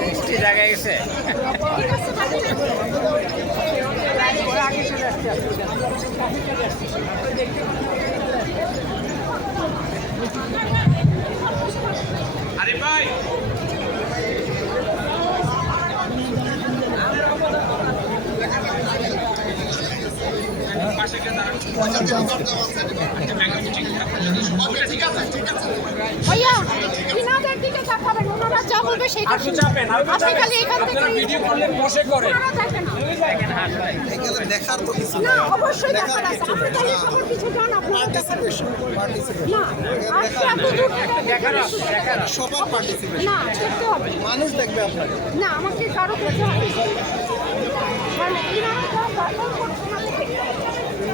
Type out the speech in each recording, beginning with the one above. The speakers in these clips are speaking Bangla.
মিষ্টি জায়গায় গেছে। আরে ভাই। ভাইয়া বলবে সেটা আপনি চাপেন আপনি আপনি খালি এখান থেকে ভিডিও করলে বসে করে। দেখার তো কিছু না অবশ্যই দেখার আছে। আপনি খালি সবার কিছু যান আপনারা পার্টিসিপেশন দেখার সবার পার্টিসিপেশন না দেখতে হবে। মানুষ দেখবে আপনাকে। না আমাকে কারও কাছে হবে মানে ইনারা যা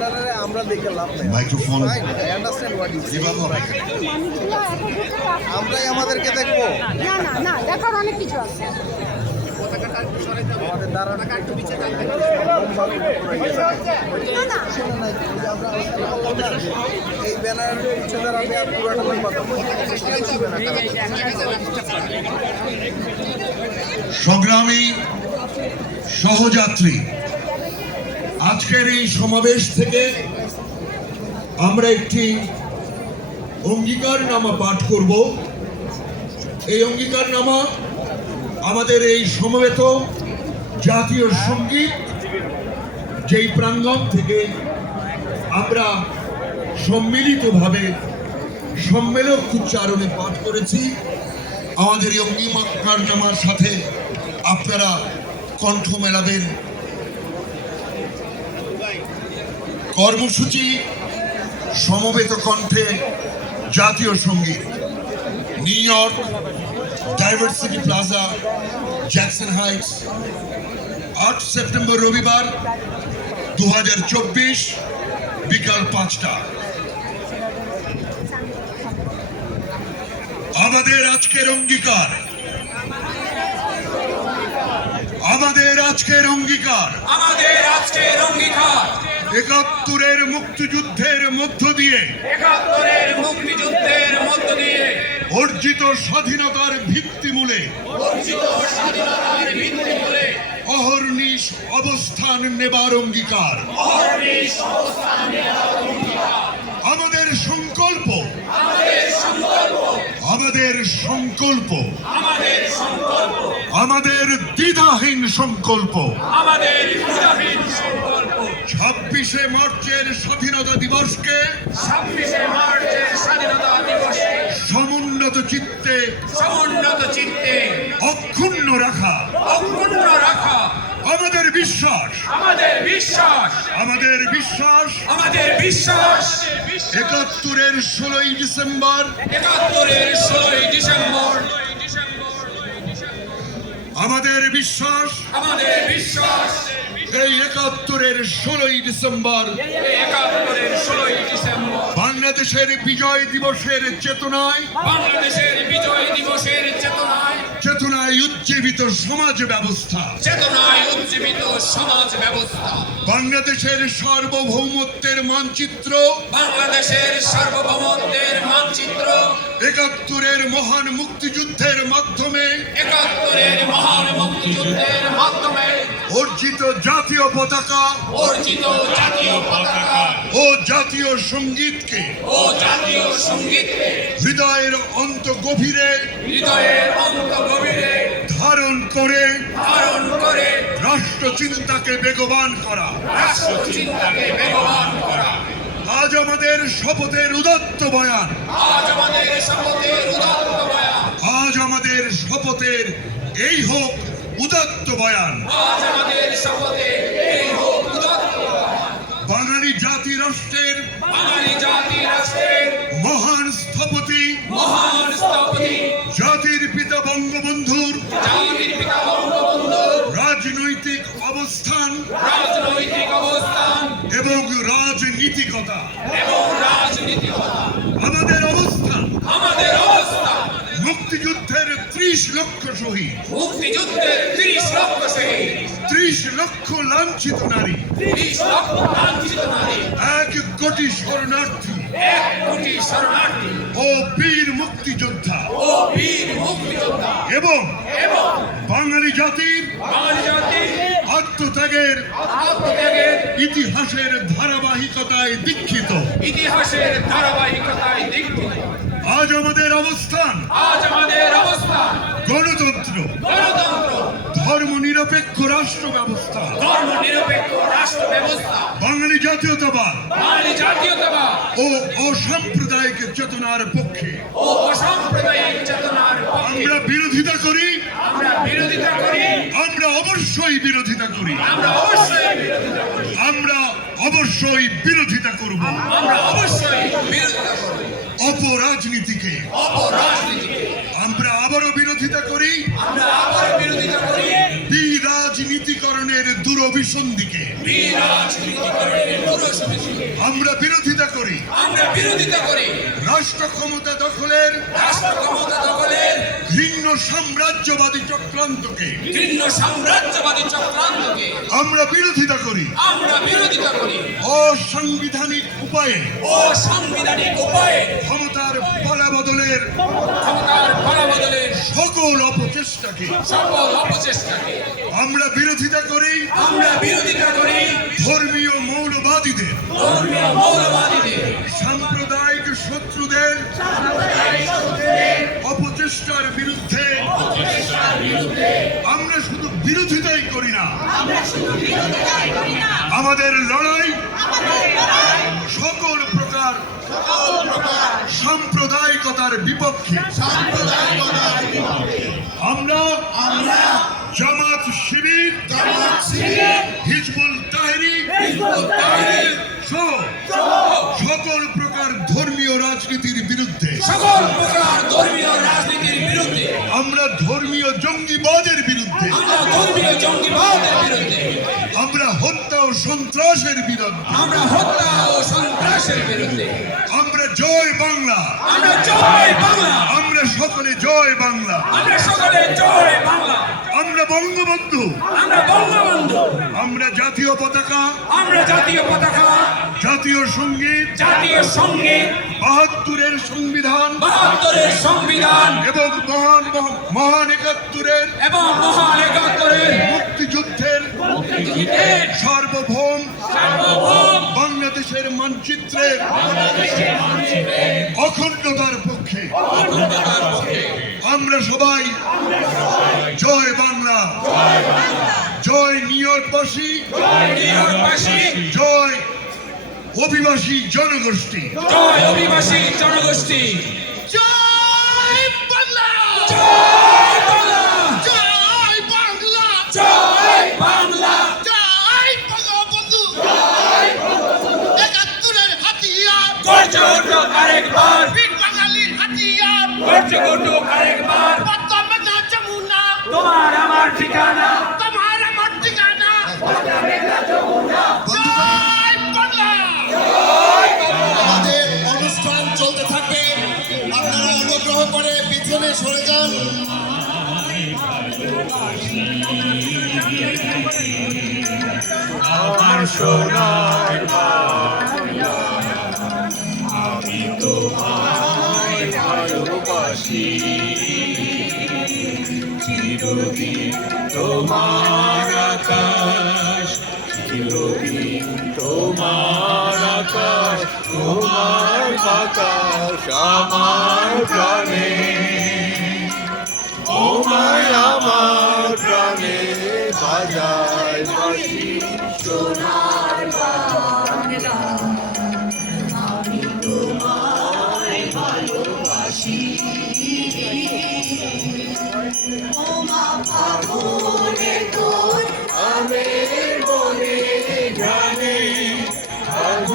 ইন্টারনেটে আমরা দেখে লাভ নাই। Microphone I understand what is. আমরাই আমাদেরকে দেখব। না না না দেখার অনেক কিছু আছে। আমাদের দাঁড়ানো একটু নিচে এই ব্যানার পিছনে আমি আর পুরোটা কথা সংগ্রামী সহযাত্রী। আজকের এই সমাবেশ থেকে আমরা একটি অঙ্গীকারনামা পাঠ করব। এই অঙ্গীকারনামা আমাদের এই সমবেত জাতীয় সংগীত, যেই প্রাঙ্গণ থেকে আমরা সম্মিলিতভাবে সম্মেলক উচ্চারণে পাঠ করেছি, আমাদের এই অঙ্গীকারনামার সাথে আপনারা কণ্ঠ মেলাবেন। কর্মসূচি সমবেত কণ্ঠে জাতীয় সংগীত, New York, diversity plaza, Jackson Heights. আট সেপ্টেম্বর রবিবার দু হাজার চব্বিশ বিকাল পাঁচটা। আমাদের আজকের অঙ্গীকার। আমাদের আজকের অঙ্গীকার। আমাদের আজকের অঙ্গীকার। একাত্তরের মুক্তিযুদ্ধের মধ্য দিয়ে একাত্তরের মুক্তিযুদ্ধের মধ্য দিয়ে অর্জিত স্বাধীনতার ভিত্তিমূলে অর্জিত স্বাধীনতার অহর্নিশ অবস্থান নেবার অঙ্গীকার। অহর্নিশ অবস্থান নেওয়ার অঙ্গীকার। আমাদের সংকল্প। আমাদের সংকল্প। আমাদের সংকল্প। আমাদের সংকল্প। আমাদের দ্বিধাহীন সংকল্প। আমাদের ক্ষুধাহীন সংকল্প। ছাব্বিশে মার্চের স্বাধীনতা দিবসকে ছাব্বিশে মার্চের স্বাধীনতা দিবসে সমুন্নত চিত্তে সমুন্নত চিত্তে অক্ষুণ্ণ রাখা। অক্ষুণ্ণ রাখা। আমাদের বিশ্বাস। আমাদের বিশ্বাস। আমাদের বিশ্বাস। আমাদের বিশ্বাস। একাত্তরের ষোলোই ডিসেম্বর। একাত্তরের ষোলোই ডিসেম্বর। আমাদের বিশ্বাস। আমাদের বিশ্বাস। এই একাত্তরের ষোলোই ডিসেম্বর। একাত্তরের ষোলোই ডিসেম্বর। বাংলাদেশের বিজয় দিবসের চেতনায় বাংলাদেশের উজ্জীবিত সমাজ ব্যবস্থা। চেতনায় উজ্জীবিত সমাজ ব্যবস্থা। বাংলাদেশের সার্বভৌমত্বের মানচিত্র। বাংলাদেশের সার্বভৌমত্বের মানচিত্র। একাত্তরের মহান মুক্তিযুদ্ধের মাধ্যমে একাত্তরের মহান মুক্তিযুদ্ধের মাধ্যমে অর্জিত জাতীয় পতাকা অর্জিত জাতীয় পতাকা ও জাতীয় সঙ্গীতকে ও জাতীয় সঙ্গীতকে হৃদয়ের অন্ত গভীরে হৃদয়ের অন্ত গভীরে ধারণ করে ধারণ করে রাষ্ট্র চিন্তাকে বেগবান করা। রাষ্ট্র চিন্তাকে বেগবান করা। আজ আমাদের শপথের উদাত্ত বয়ান। আজ আমাদের শপথের উদাত্ত বয়ান। আজ আমাদের শপথের এই হোক উদাত্ত বয়ান। আজ আমাদের শপথে এই হোক উদাত্ত বাঙালি জাতি রাষ্ট্রের বাঙালি জাতি রাষ্ট্রের মহান স্থপতি মহান স্থপতি জাতির পিতা বঙ্গবন্ধুর রাজনৈতিক অবস্থান রাজনৈতিক অবস্থান এবং রাজনীতিকতা। এবং রাজনীতিকতা। আমাদের অবস্থান আমাদের অবস্থান মুক্তিযুদ্ধের ত্রিশ লক্ষ শহীদ। মুক্তিযুদ্ধের তিরিশ লক্ষ শহীদ। ত্রিশ লক্ষ লাঞ্ছিত নারী। তিরিশ লক্ষ লাঞ্ছিত নারী। এক কোটি শরণার্থী। এক কোটি শরণার্থী। ও বীর মুক্তিযোদ্ধা। ও বীর মুক্তিযোদ্ধা। এবং এবং বাঙালি জাতির বাঙালি জাতির আত্মত্যাগের আত্মত্যাগের ইতিহাসের ধারাবাহিকতায় দীক্ষিত। ইতিহাসের ধারাবাহিকতায় দীক্ষিত। আজ আমাদের অবস্থান আজ আমাদের অবস্থান। গণতন্ত্র। গণতন্ত্র। ধর্ম নিরপেক্ষ রাষ্ট্র ব্যবস্থা। ধর্ম নিরপেক্ষ রাষ্ট্র ব্যবস্থা। বাঙালি জাতীয়তাবাদ। বাঙালি জাতীয়তাবাদ। ও অসাম্প্রদায়িক চেতনার পক্ষে। ও অসাম্প্রদায়িক চেতনার পক্ষে। আমরা বিরোধিতা করি। আমরা বিরোধিতা করি। আমরা অবশ্যই বিরোধিতা করি। আমরা অবশ্যই বিরোধিতা করি। আমরা অবশ্যই বিরোধিতা করব। আমরা অবশ্যই বিরোধিতা করি অপরাজনীতিকে। অপরাজনীতিকে। আমরা আবারও বিরোধিতা করি। আমরা আবার বিরোধিতা করি। বিরাজনীতিকরণের দুরভিসন্ধিকে। বিরাজনীতিকরণের আমরা বিরোধিতা করি। আমরা বিরোধিতা করি। রাষ্ট্র ক্ষমতা দখলের। রাষ্ট্র ক্ষমতা দখলের। ঘৃণ্য সাম্রাজ্যবাদী চক্রান্তকে। ভিন্ন সাম্রাজ্যবাদী চক্রান্তকে। আমরা বিরোধিতা করি। আমরা বিরোধিতা করি। অসাংবিধানিক উপায়ে ও সাংবিধানিক উপায়ে ক্ষমতার পালাবদলের ক্ষমতার ফলাবদলের সকল অপচেষ্টাকে সকল অপচেষ্টাকে আমরা বিরোধিতা করি আমরা বিরোধিতা করি ধর্মীয় মৌলবাদীদের ধর্মীয় মৌলবাদীদের সাম্প্রদায়িক শত্রুদের অপচেষ্টার বিরুদ্ধে আমরা শুধু বিরোধিতাই করি না। আমাদের লড়াই সকল প্রকার সাম্প্রদায়িকতার বিপক্ষে আমরা জামাত শিবির হিজবুল তাহরি সকল প্রকার ধর্মীয় রাজনীতির বিরুদ্ধে সকল প্রকার ধর্মীয় রাজনীতির বিরুদ্ধে আমরা ধর্মীয় জঙ্গিবাদের বিরুদ্ধে আমরা ধর্মীয় জঙ্গিবাদের বিরুদ্ধে আমরা সন্ত্রাসের বিরুদ্ধে। আমরা হত্যা ও সন্ত্রাসের বিরুদ্ধে। আমরা জয় বাংলা। আমরা জয় বাংলা। আমরা সকলে জয় বাংলা। আমরা সকলে জয় বাংলা। আমরা বঙ্গবন্ধু। আমরা বঙ্গবন্ধু। আমরা জাতীয় পতাকা। আমরা জাতীয় পতাকা। জাতীয় সংগীত। জাতীয় সংগীত। বাহাত্তরের সংবিধান। বাহাত্তরের সংবিধান। এবং মহান মহান একাত্তরের এবং মহান একাত্তরের মুক্তিযুদ্ধের মানচিত্রের অখণ্ডতার পক্ষে। আমরা সবাই জয় বাংলা। জয় নিয়োগবাসী জয় অভিবাসী জনগোষ্ঠী। জয় অভিবাসী জনগোষ্ঠী। তোমার আমার ঠিকানা। জয় বাংলা। আমাদের অনুষ্ঠান চলতে থাকবে। আপনারা অনুগ্রহ করে পিছনে সরে যান। আমার সোনার বাংলা আমি তোমায় ভালোবাসি। চিরদিন তোমার আকাশ। চিরদিন তোমার আকাশ, তোমার আমার প্রাণে। তোমায় আমার প্রাণে বাজায় বাসি আগুন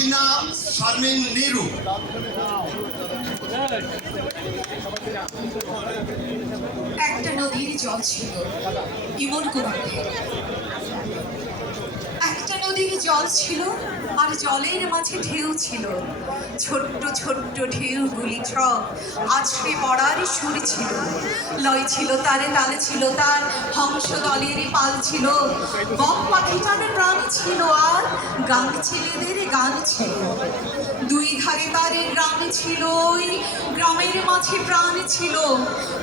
সাবিনা শারমিন নিরু। একটা নদীর জল ছিল ইমন কুমারদের। নদীর জল ছিল আর জলের মাঝে ঢেউ ছিল। ছোট্ট ছোট্ট ঢেউগুলি সব আছড়ে পড়ার সুর ছিল। লয় ছিল তারে, তালে ছিল তার, হংস দলের পাল ছিল। বক পাখিটার প্রাণ ছিল আর গান ছেলেদের গান ছিল। দুই ধারে তারে গ্রাম ছিল, ওই গ্রামের মাঝে প্রাণ ছিল।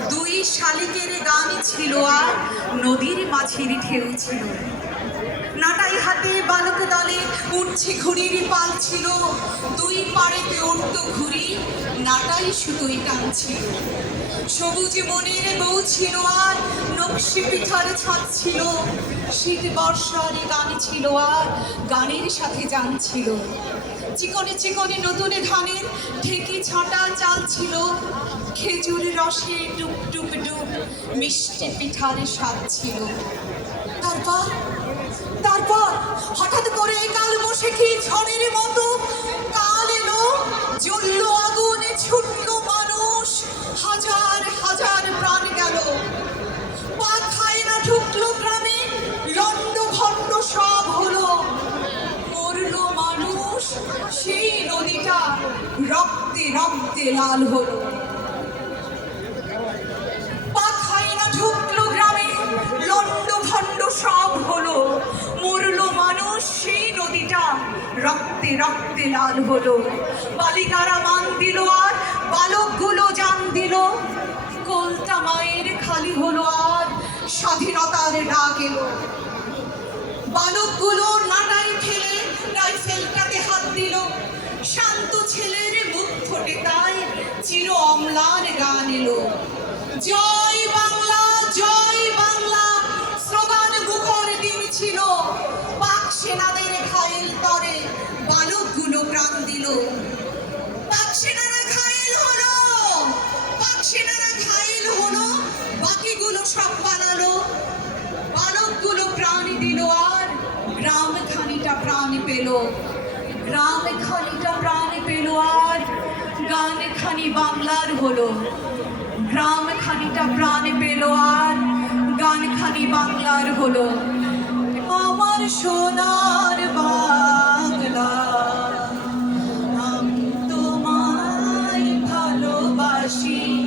দুই শালিকের গান ছিল আর নদীর মাঝের ঢেউ ছিল। নাটাই হাতে বালক দলে, উঠছে ঘুড়ির পাল ছিল। দুই পাড়েতে উঠত ঘুড়ি, নাটাই সুতোই টানছিল সবুজ মনের বউ ছিল আর, নকশি পিঠার ছাদ ছিল। শীত বর্ষার গান ছিল আর, গানের সাথে গান ছিল। চিকনে চিকনে নতুন ধানের ঢেকি ছাটা চাল ছিল। খেজুর রসে ডুব ডুব ডুব, মিষ্টি পিঠার স্বাদ ছিল। তারপর তারপর হঠাৎ করে কাল বসে কি ঝড়ের মতো? কাল এলো, জ্বলল আগুনে ছুটল মানুষ, হাজার হাজার প্রাণ গেল। পা খায় না ঢুকলো গ্রামে লন্ড ভণ্ড সব হলো। মরলো মানুষ, সেই নদীটা রক্তে রক্তে লাল হলো। লাল হলো। বালিকারা মান দিল আর, বালকগুলো জান দিল। কলতা মায়ের খালি হলো আর, স্বাধীনতার ডাক এলো। বালকগুলো নাটাই খেলে রাইফেলটাতে হাত দিল। শান্ত ছেলের মুখ ফোটে তাই চির অম্লান গান এলো। জয় বাংলা দিল পাক সেনারা ঘায়েল হলো। পাক সেনারা ঘায়েল হলো। বাকিগুলো সব পালালো বালকগুলো প্রাণ দিল আর গ্রাম খানিটা প্রাণ পেল। গ্রাম খানিটা প্রাণ পেল আর গান খানি বাংলার হলো। গ্রাম খানিটা প্রাণ পেল আর গান খানি বাংলার হলো। আমার সোনার বাংলা ভালোবাসি